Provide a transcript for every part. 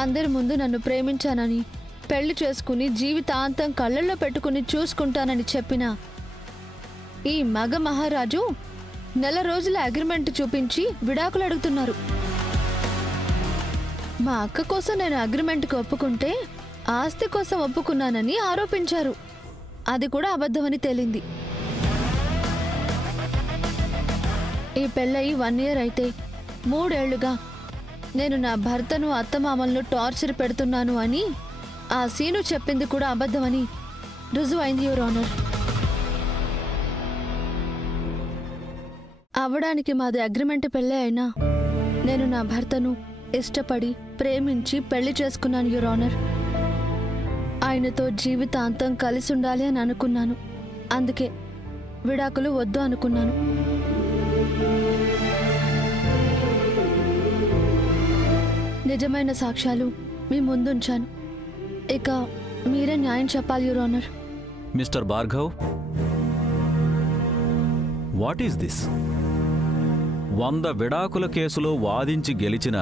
అందరి ముందు నన్ను ప్రేమించానని, పెళ్లి చేసుకుని జీవితాంతం కళ్ళల్లో పెట్టుకుని చూసుకుంటానని చెప్పిన ఈ మగ మహారాజు నెల రోజుల అగ్రిమెంట్ చూపించి విడాకులు అడుగుతున్నారు. మా అక్క కోసం నేను అగ్రిమెంట్కి ఒప్పుకుంటే ఆస్తి కోసం ఒప్పుకున్నానని ఆరోపించారు. అది కూడా అబద్ధమని తేలింది. ఈ పెళ్ళయి 1 year అయితే 3 ఏళ్లుగా నేను నా భర్తను అత్తమామలను టార్చర్ పెడుతున్నాను అని ఆ సీను చెప్పింది కూడా అబద్ధమని రుజువైంది యువర్ ఆనర్. అవడానికి మాది అగ్రిమెంట్ పెళ్ళే అయినా నేను నా భర్తను ఇష్టపడి ప్రేమించి పెళ్లి చేసుకున్నాను యువర్ ఆనర్. ఆయనతో జీవితాంతం కలిసి ఉండాలి అని అనుకున్నాను. అందుకే విడాకులు వద్దు అనుకున్నాను. నిజమైన సాక్ష్యాలు మీ ముందుంచాను. ఇక మీరే న్యాయం చెప్పాలి your honour. Mister Bhargav, what is this? 100 విడాకుల కేసులో వాదించి గెలిచిన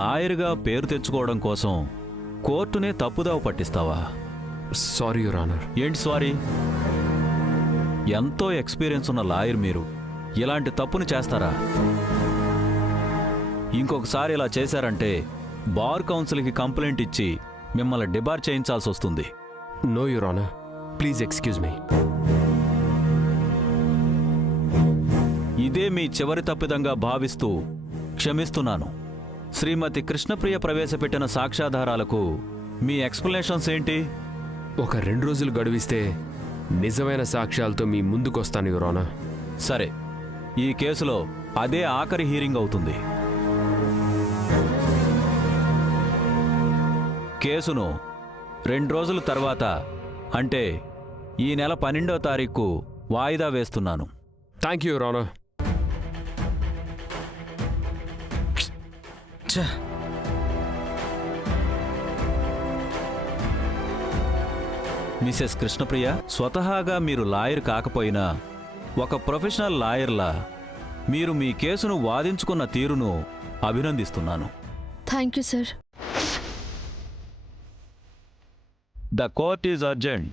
లాయర్గా పేరు తెచ్చుకోవడం కోసం కోర్టునే తప్పుదావ పట్టిస్తావా? Sorry your honour. ఏంటి సారీ? ఎంతో ఎక్స్పీరియన్స్ ఉన్న లాయర్ మీరు ఇలాంటి తప్పుని చేస్తారా? ఇంకొకసారి ఇలా చేశారంటే బార్ కౌన్సిల్కి కంప్లైంట్ ఇచ్చి మిమ్మల్ని డిబార్ చేయించాల్సి వస్తుంది. No your honour, please excuse me. ఇదే మీ చివరి తప్పిదంగా భావిస్తూ క్షమిస్తున్నాను. శ్రీమతి కృష్ణప్రియ ప్రవేశపెట్టిన సాక్ష్యాధారాలకు మీ ఎక్స్ప్లెనేషన్స్ ఏంటి? ఒక 2 రోజులు గడువిస్తే నిజమైన సాక్ష్యాలతో మీ ముందుకొస్తాను యువర్ ఆనర్. సరే, ఈ కేసులో అదే ఆఖరి హీరింగ్ అవుతుంది. కేసును 2 రోజుల తర్వాత అంటే ఈ నెల 12వ తారీఖు వాయిదా వేస్తున్నాను. Thank you your honour. Mrs Krishnapriya, స్వతహాగా మీరు లాయర్ కాకపోయినా ఒక ప్రొఫెషనల్ లాయర్లా మీరు మీ కేసును వాదించుకున్న తీరును అభినందిస్తున్నాను. Thank you sir. The court is urgent.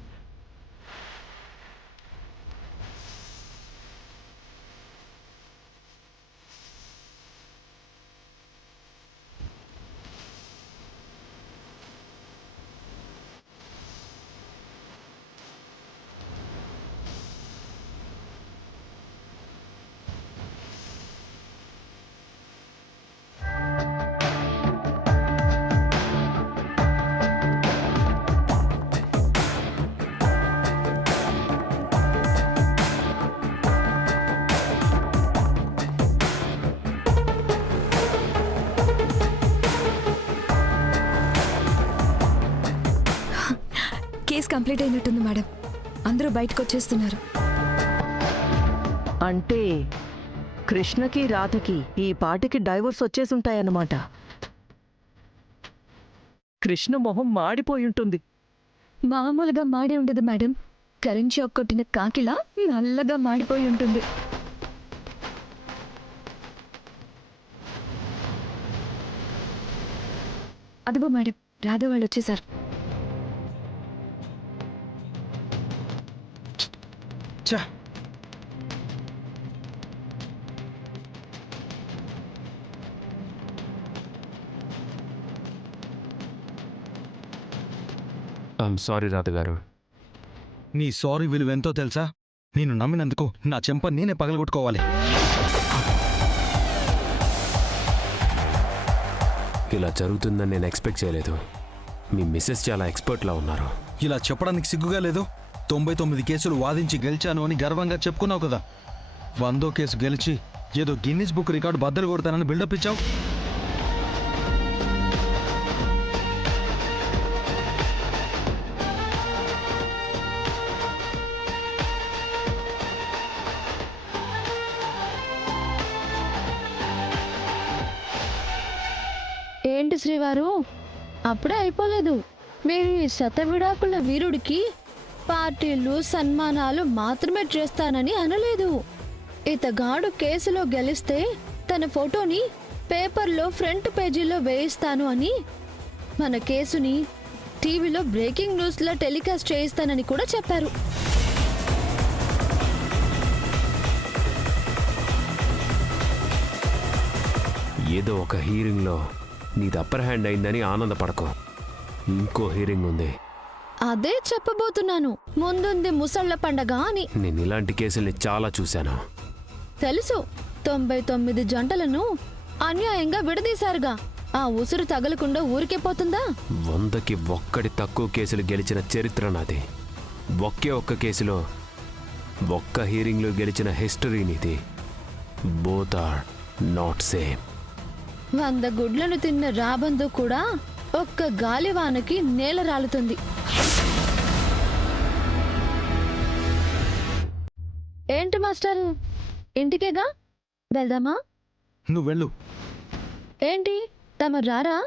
Case complete అయినట్టుంది మేడం. అందరూ బయటకు వచ్చేస్తున్నారు. అంటే కృష్ణకి రాధకి ఈ పాటికి డైవోర్స్ వచ్చేసుంటాయన్నమాట. కృష్ణ మొహం మాడిపోయుంటుంది. మామూలుగా మాడి ఉండదు మేడం. కరెంట్ షాక్ కొట్టిన కాకిలా నల్లగా మాడిపోయి ఉంటుంది. అదిగో మేడం, రాధ వాళ్ళు వచ్చేసారు. సారీ రాధ గారు. నీ సారీ విలువెంతో తెలుసా? నేను నమ్మినందుకు నా చెంప నేనే పగలగొట్టుకోవాలి. ఇలా జరుగుతుందని నేను ఎక్స్పెక్ట్ చేయలేదు. మీ మిస్సెస్ చాలా ఎక్స్పర్ట్లా ఉన్నారు. ఇలా చెప్పడానికి సిగ్గుగా లేదు? 99 కేసులు వాదించి గెలిచాను అని గర్వంగా చెప్పుకున్నావు కదా. 100వ కేసు గెలిచి ఏదో గిన్నిస్ బుక్ రికార్డు బద్దలు కొడతానని బిల్డప్ ఇచ్చావు. ఏంటి శ్రీవారు, అప్పుడే అయిపోలేదు. మీరు ఈ శతవిడాకుల వీరుడికి పార్టీలు సన్మానాలు మాత్రమే చేస్తానని అనలేదు. ఇతగాడు కేసులో గెలిస్తే తన ఫోటోని పేపర్లో ఫ్రంట్ పేజీలో వేయిస్తాను అని మన కేసుని టీవీలో బ్రేకింగ్ న్యూస్లో టెలికాస్ట్ చేయిస్తానని కూడా చెప్పారు. ఏదో ఒక హీరింగ్లో నీది అప్పర్ హ్యాండ్ అయిందని ఆనందపడకు. ఇంకో హీరింగ్ ఉంది. అదే చెప్పబోతున్నాను. ముందుంది ముసళ్ళ పండగ అని. నేను ఇలాంటి కేసుల్ని చాలా చూశాను. తెలుసు, 99 జంటలను అన్యాయంగా విడదీశారుగా. ఆ ఉసురు తగలకుండా ఊరికే పోతుందా? 100కి 1 తక్కువ కేసులు గెలిచిన చరిత్ర నాది. ఒకే ఒక్క కేసులో ఒక్క హీరింగ్లో గెలిచిన హిస్టరీ నీది. Both are not same. 100 గుడ్లను తిన్న రాబందు కూడా ఒక్క గాలివానకి నేల రాలుతుంది. ఏంటి మాస్టర్, ఇంటికేగా వెళ్దామా? నువ్వు వెళ్ళు. ఏంటి తమరు రారా?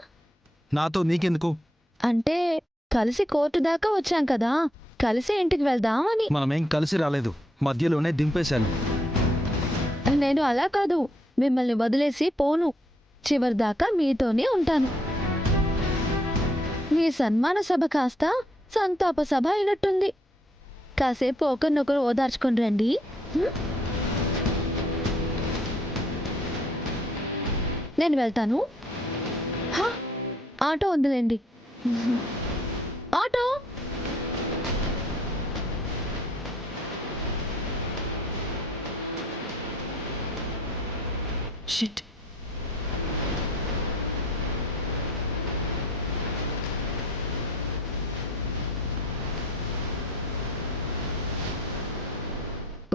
నాతో నీకెందుకు? అంటే కలిసి కోర్టు దాకా వచ్చాం కదా, కలిసి ఇంటికి వెళ్దాం అని. మనమేం కలిసి రాలేదు, మధ్యలోనే దింపేశాను. నేను అలా కాదు, మిమ్మల్ని వదిలేసి పోను. చివరి దాకా మీతోనే ఉంటాను. మీ సన్మాన సభ కాస్త సంతాప సభ అయినట్టుంది. కాసేపు ఒకరినొకరు ఓదార్చుకొని రండి. నేను వెళ్తాను. హా, ఆటో ఉందిలేండి. ఆటో. షిట్.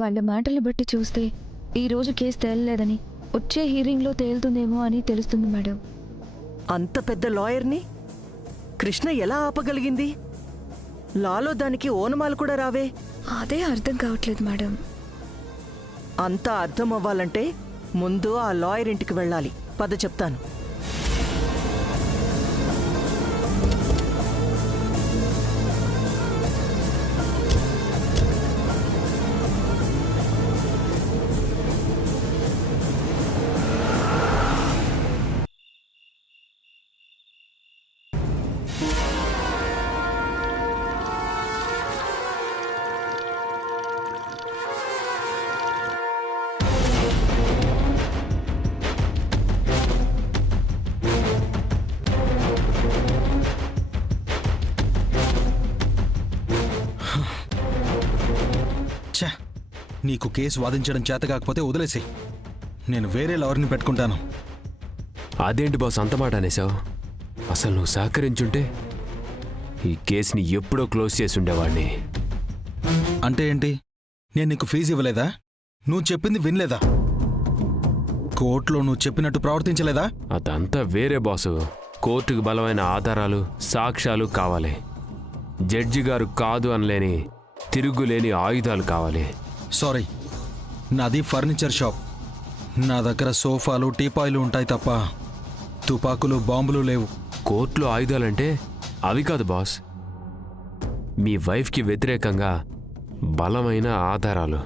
వాళ్ళ మాటలు బట్టి చూస్తే ఈరోజు కేసు తేలలేదని వచ్చే హీరింగ్లో తేలుతుందేమో అని తెలుస్తుంది మేడం. అంత పెద్ద లాయర్ని కృష్ణ ఎలా ఆపగలిగింది? లాలో దానికి ఓనమాలు కూడా రావే. అదే అర్థం కావట్లేదు మేడం. అంతా అర్థం అవ్వాలంటే ముందు ఆ లాయర్ ఇంటికి వెళ్ళాలి. పద చెప్తాను. ఛా, నీకు కేసు వాదించడం చేత కాకపోతే వదిలేసి, నేను వేరే లాయర్ని పెట్టుకుంటాను. అదేంటి బాస్ అంత మాట అనేసావు? అసలు నువ్వు సహకరించుంటే ఈ కేసుని ఎప్పుడో క్లోజ్ చేసి ఉండేవాడిని. అంటే ఏంటి? నేను నీకు ఫీజు ఇవ్వలేదా? నువ్వు చెప్పింది వినలేదా? కోర్టులో నువ్వు చెప్పినట్టు ప్రవర్తించలేదా? అదంతా వేరే బాసు. కోర్టుకు బలమైన ఆధారాలు, సాక్ష్యాలు కావాలి. జడ్జి గారు కాదు అనలేని, తిరుగులేని ఆయుధాలు కావాలి. సారీ, నాది ఫర్నిచర్ షాప్. నా దగ్గర సోఫాలు, టీపాయిలు ఉంటాయి తప్ప తుపాకులు, బాంబులు లేవు. కోర్టులో ఆయుధాలంటే అవి కాదు బాస్. మీ వైఫ్కి వ్యతిరేకంగా బలమైన ఆధారాలు.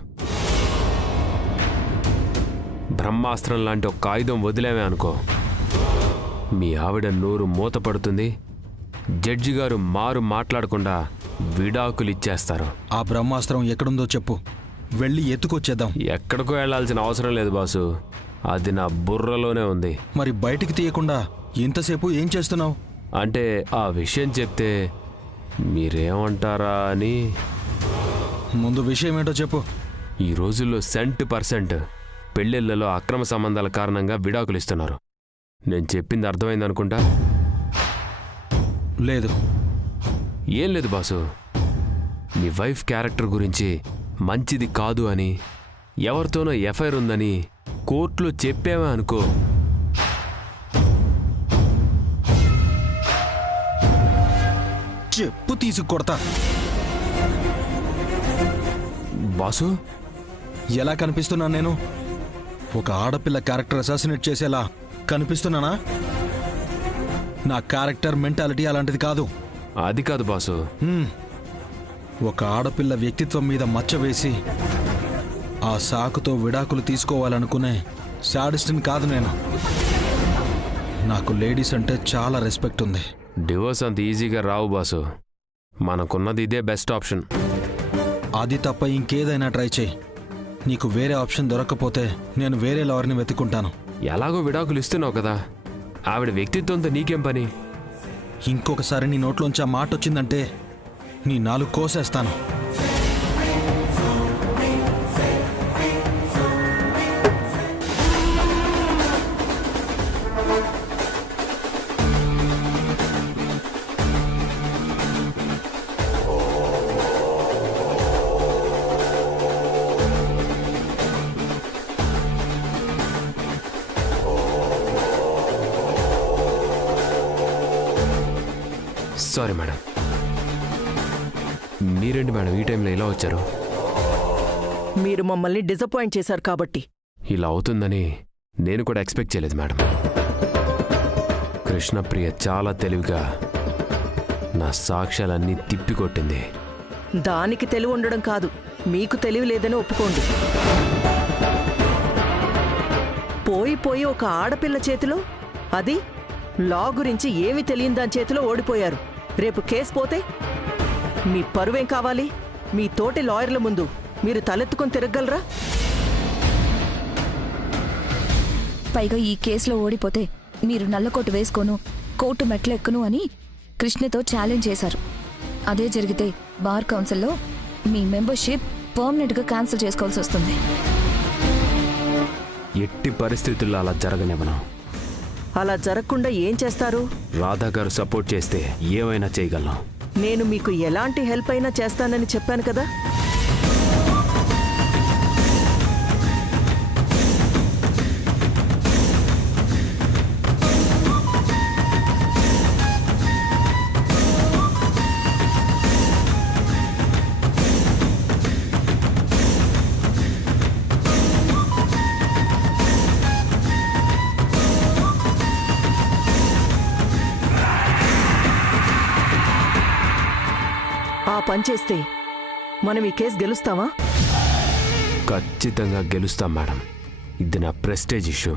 బ్రహ్మాస్త్రం లాంటి ఒక ఆయుధం వదిలేమే అనుకో, మీ ఆవిడ నోరు మూతపడుతుంది. జడ్జి గారు మారు మాట్లాడకుండా విడాకులు ఇచ్చేస్తారు. ఆ బ్రహ్మాస్త్రం ఎక్కడుందో చెప్పు, వెళ్ళి ఎత్తుకొచ్చేద్దాం. ఎక్కడికో వెళ్లాల్సిన అవసరం లేదు బాసు, అది నా బుర్రలోనే ఉంది. మరి బయటికి తీయకుండా ఇంతసేపు ఏం చేస్తున్నావు? అంటే ఆ విషయం చెప్తే మీరేమంటారా అని. ముందు విషయం ఏంటో చెప్పు. ఈ రోజుల్లో 100% పెళ్ళిళ్ళలో అక్రమ సంబంధాల కారణంగా విడాకులు ఇస్తున్నారు. నేను చెప్పింది అర్థమైందనుకుంటా. లేదు. ఏం లేదు బాసు, మీ వైఫ్ క్యారెక్టర్ గురించి మంచిది కాదు అని, ఎవరితోనో ఎఫ్ఐఆర్ ఉందని కోర్టులో చెప్పావా అనుకో, చెప్పు తీసి కొడతా. బాసు ఎలా కనిపిస్తున్నాను నేను? ఒక ఆడపిల్ల క్యారెక్టర్ అసాసినేట్ చేసేలా కనిపిస్తున్నానా? నా క్యారెక్టర్ మెంటాలిటీ అలాంటిది కాదు. అది కాదు బాసు. ఒక ఆడపిల్ల వ్యక్తిత్వం మీద మచ్చ వేసి ఆ సాకుతో విడాకులు తీసుకోవాలనుకునే శాడిస్ట్ని కాదు నేను. నాకు లేడీస్ అంటే చాలా రెస్పెక్ట్ ఉంది. డివోర్స్ అంత ఈజీగా రావు బాసు. మనకున్నది ఇదే బెస్ట్ ఆప్షన్. అది తప్ప ఇంకేదైనా ట్రై చేయి. నీకు వేరే ఆప్షన్ దొరకకపోతే నేను వేరే లాయర్ని వెతుక్కుంటాను. ఎలాగో విడాకులు ఇస్తున్నావు కదా, ఆవిడ వ్యక్తిత్వంతో నీకేం పని? ఇంకొకసారి నీ నోట్లోంచి ఆ మాట వచ్చిందంటే నీ నాలుగు కోసేస్తాను. Sorry madam. మీరేంటి మేడం ఈ టైంలో ఇలా వచ్చారు? మీరు మమ్మల్ని డిసప్పాయింట్ చేశారు కాబట్టి. ఇలా అవుతుందని నేను కూడా ఎక్స్పెక్ట్ చేయలేదు మేడం. కృష్ణప్రియ చాలా తెలివిగా నా సాక్ష్యాలన్నీ తిప్పికొట్టింది. దానికి తెలివి ఉండడం కాదు, మీకు తెలివి లేదని ఒప్పుకోండి. పోయి ఒక ఆడపిల్ల చేతిలో, అది లా గురించి ఏమీ తెలియని దాని చేతిలో ఓడిపోయారు. రేపు కేసు పోతే మీ పరువేం కావాలి? మీ తోటి లాయర్ల ముందు మీరు తలెత్తుకొని తిరగలరా? పైగా ఈ కేసులో ఓడిపోతే మీరు నల్లకోటు వేసుకోను, కోర్టు మెట్లెక్కను అని కృష్ణతో ఛాలెంజ్ చేశారు. అదే జరిగితే బార్ కౌన్సిల్లో మీ మెంబర్షిప్ పర్మనెంట్గా క్యాన్సిల్ చేసుకోవాల్సి వస్తుంది. ఎట్టి పరిస్థితుల్లో అలా జరగనివ్వను. అలా జరగకుండా ఏం చేస్తారు? రాధా గారు సపోర్ట్ చేస్తే ఏమైనా చేయగలను. నేను మీకు ఎలాంటి హెల్ప్ అయినా చేస్తానని చెప్పాను కదా. ఆ పని చేస్తే మనం ఈ కేసు గెలుస్తామా? ఖచ్చితంగా గెలుస్తాం మేడం. ఇది నా ప్రెస్టేజ్ ఇష్యూ,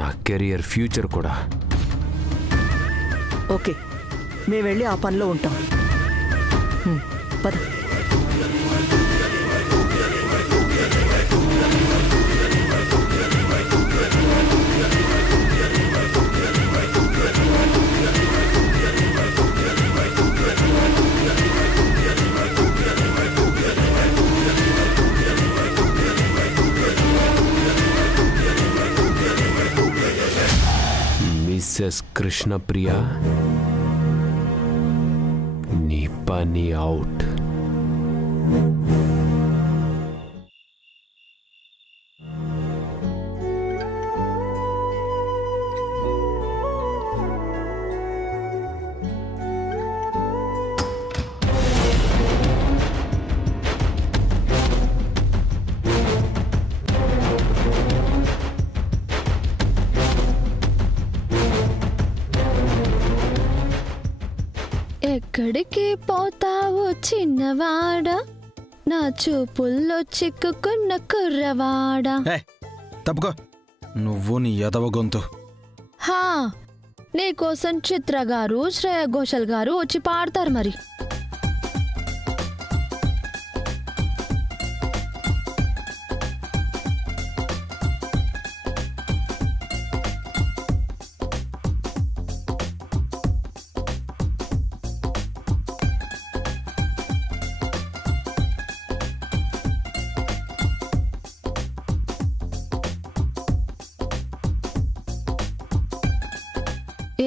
నా కెరియర్ ఫ్యూచర్ కూడా. ఓకే, మేము వెళ్ళి ఆ పనిలో ఉంటాం. పద. మిస్సెస్ కృష్ణప్రియ, నీ పని అవుట్. ఎక్కడికి పోతావు చిన్నవాడా, నా చూపుల్లో చిక్కుకున్న కుర్రవాడా. తప్పుకో, నువ్వు నీ ఎదవ గొంతు. హా, నీకోసం చిత్ర గారు, శ్రేయ ఘోషల్ గారు వచ్చి పాడతారు మరి.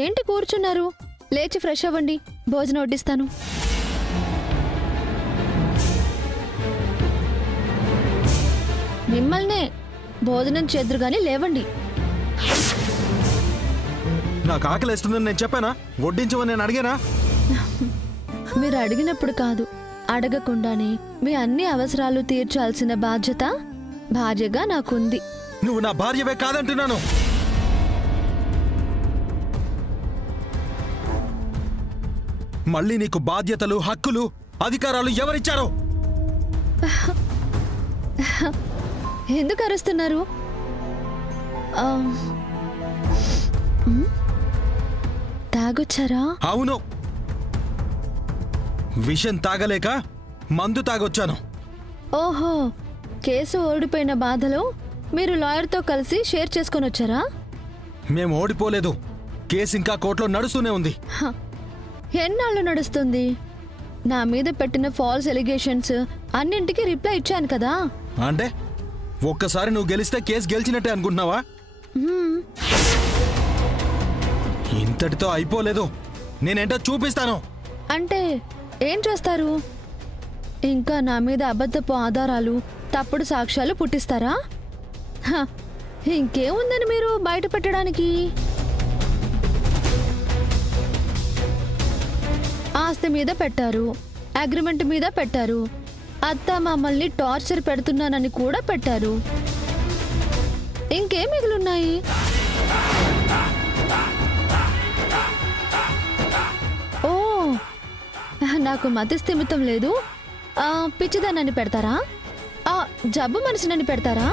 ఏంటి కూర్చున్నారు? లేచి ఫ్రెష్ అవ్వండి, భోజనం వడ్డిస్తాను. మిమ్మల్నే భోజనం చేద్దురుగాని లేవండి. నాకు ఆకలేస్తుందని నేను చెప్పానా? వడ్డించమని నేను అడిగానా? మీరు అడిగినప్పుడు కాదు, అడగకుండానే మీ అన్ని అవసరాలు తీర్చాల్సిన బాధ్యత భార్యగా నాకుంది. నువ్వు నా భార్యవే కాదంటున్నాను. మళ్ళీ నీకు బాధ్యతలు, హక్కులు, అధికారాలు ఎవరిచ్చారో? ఎందుకు అరుస్తున్నారు? తాగొచ్చారా? అవును, విషం తాగలేక మందు తాగొచ్చాను. ఓహో, కేసు ఓడిపోయిన బాధలో మీరు లాయర్తో కలిసి షేర్ చేసుకొని వచ్చారా? మేము ఓడిపోలేదు, కేసు ఇంకా కోర్టులో నడుస్తూనే ఉంది. హ, ఎన్నాళ్ళు నడుస్తుంది? నా మీద పెట్టిన ఫాల్స్ ఎలిగేషన్స్ అన్నింటికి రిప్లై ఇచ్చాను కదా. అంటే ఒక్కసారి నువ్వు గెలిస్తే కేసు గెలిచినట్టే అనుకుంటున్నావా? హ్మ్, ఇంతటితో అయిపోలేదు, నేనేంటో చూపిస్తాను. అంటే ఏం చేస్తారు? ఇంకా నా మీద అబద్ధపు ఆధారాలు, తప్పుడు సాక్ష్యాలు పుట్టిస్తారా? హ, ఇంకేముందని మీరు బయట పెట్టడానికి? ఆస్తి మీద పెట్టారు, అగ్రిమెంట్ మీద పెట్టారు, అత్త మమ్మల్ని టార్చర్ పెడుతున్నానని కూడా పెట్టారు. ఇంకేం మిగిలిన్నాయి? ఓ, నాకు మతి స్థిమితం లేదు, పిచ్చిదానని పెడతారా? జబ్బు మనిషినని పెడతారా?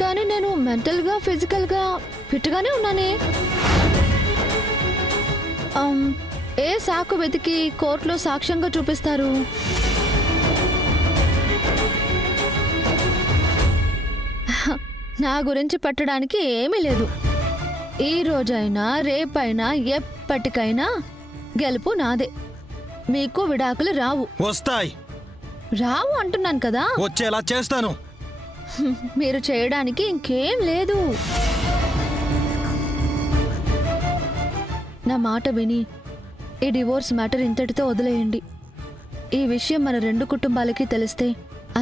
కానీ నేను మెంటల్గా ఫిజికల్గా ఫిట్గానే ఉన్నానే. ఏ సాకు వెతికి కోర్టులో సాక్ష్యంగా చూపిస్తారు? నా గురించి పెట్టడానికి ఏమీ లేదు. ఈ రోజైనా రేపైనా ఎప్పటికైనా గెలుపు నాదే. మీకు విడాకులు రావు. వస్తాయి. రావు అంటున్నాను కదా. వచ్చేలా చేస్తాను. మీరు చేయడానికి ఇంకేం లేదు. నా మాట విని ఈ డివోర్స్ మ్యాటర్ ఇంతటితో వదిలేయండి. ఈ విషయం మన రెండు కుటుంబాలకి తెలిస్తే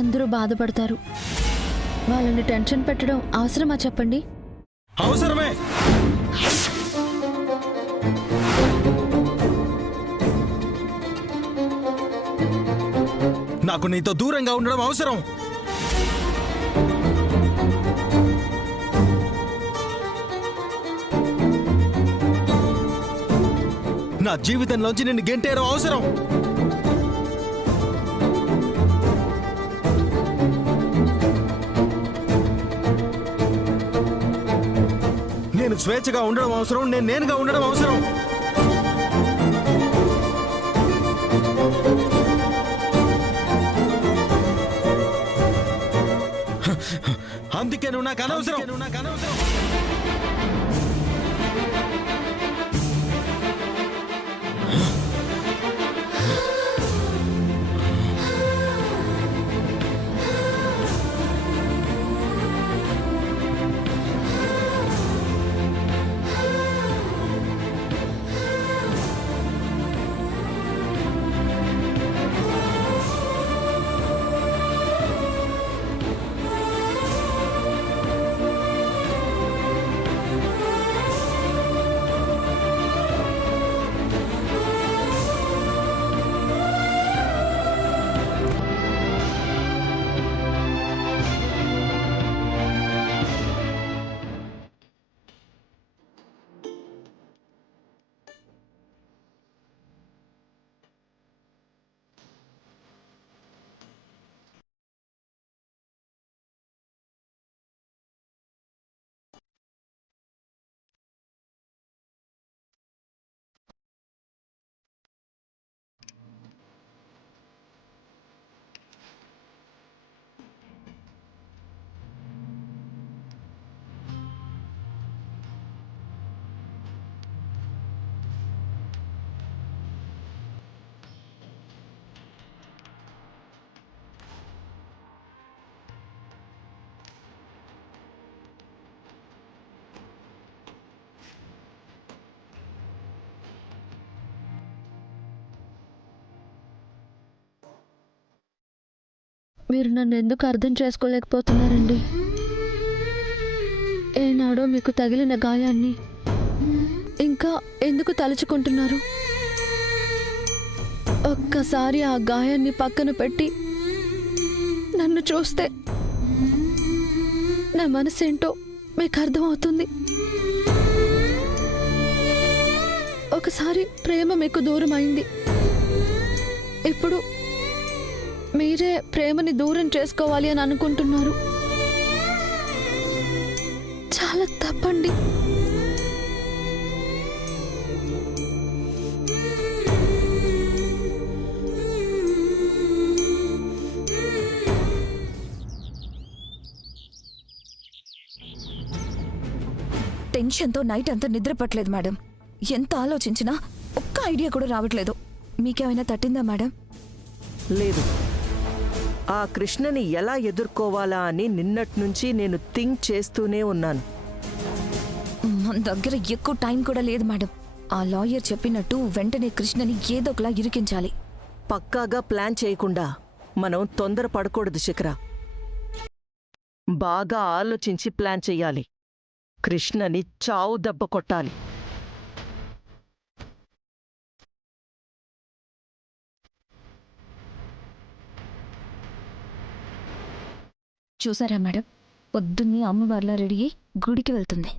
అందరూ బాధపడతారు. వాళ్ళని టెన్షన్ పెట్టడం అవసరమా చెప్పండి? అవసరమే. నాకు నీతో దూరంగా ఉండడం అవసరం. నా జీవితంలోంచి నిన్ను గెంటేయడం అవసరం. నేను స్వేచ్ఛగా ఉండడం అవసరం. నేనుగా ఉండడం అవసరం. అందుకే నువ్వు నాకు అనవసరం. మీరు నన్ను ఎందుకు అర్థం చేసుకోలేకపోతున్నారండి? ఏనాడో మీకు తగిలిన గాయాన్ని ఇంకా ఎందుకు తలుచుకుంటున్నారు? ఒక్కసారి ఆ గాయాన్ని పక్కన పెట్టి నన్ను చూస్తే నా మనసేంటో మీకు అర్థమవుతుంది. ఒకసారి ప్రేమ మీకు దూరం అయింది. ఇప్పుడు మీరే ప్రేమని దూరం చేసుకోవాలి అని అనుకుంటున్నారు. చాలా తప్పండి. టెన్షన్తో నైట్ అంతా నిద్ర పట్టలేదు మేడం. ఎంత ఆలోచించినా ఒక్క ఐడియా కూడా రావట్లేదు. మీకేమైనా తట్టిందా మేడం? లేదు. ఆ కృష్ణని ఎలా ఎదుర్కోవాలా అని నిన్నట్నుంచి నేను థింక్ చేస్తూనే ఉన్నాను. మన దగ్గర ఎక్కువ టైం కూడా లేదు మేడం. ఆ లాయర్ చెప్పినట్టు వెంటనే కృష్ణని ఏదో ఒకలా ఇరికించాలి. పక్కాగా ప్లాన్ చేయకుండా మనం తొందర పడకూడదు శిఖర. బాగా ఆలోచించి ప్లాన్ చెయ్యాలి. కృష్ణని చావు దెబ్బ కొట్టాలి. చూసారా మేడం, పొద్దున్నే అమ్మవార్లా రెడీ అయ్యి గుడికి వెళ్తుంది.